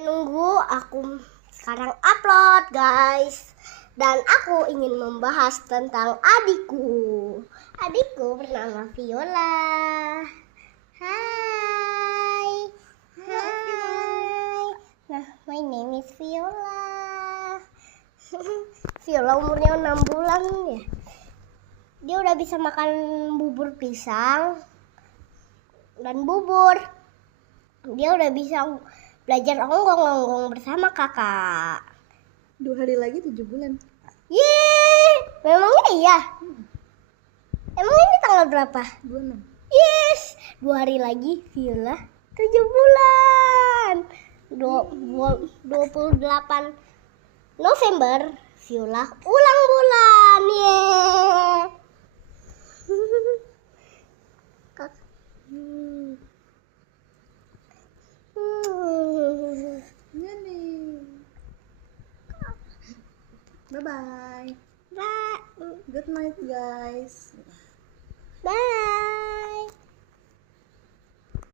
Nunggu aku sekarang upload guys. Dan aku ingin membahas tentang adikku. Adikku bernama Viola. Hai. Hai. Nah, my name is Viola. Viola umurnya 6 bulan ya. Dia udah bisa makan bubur pisang dan bubur. Dia udah bisa belajar onggong-onggong bersama kakak. 2 hari lagi 7 bulan. Yeay, memangnya iya? Emang ini tanggal berapa? 26. Yes, 2 hari lagi Viola 7 bulan. 28 November Viola ulang bulan. Yeay. Bye bye. Bye. Good night guys.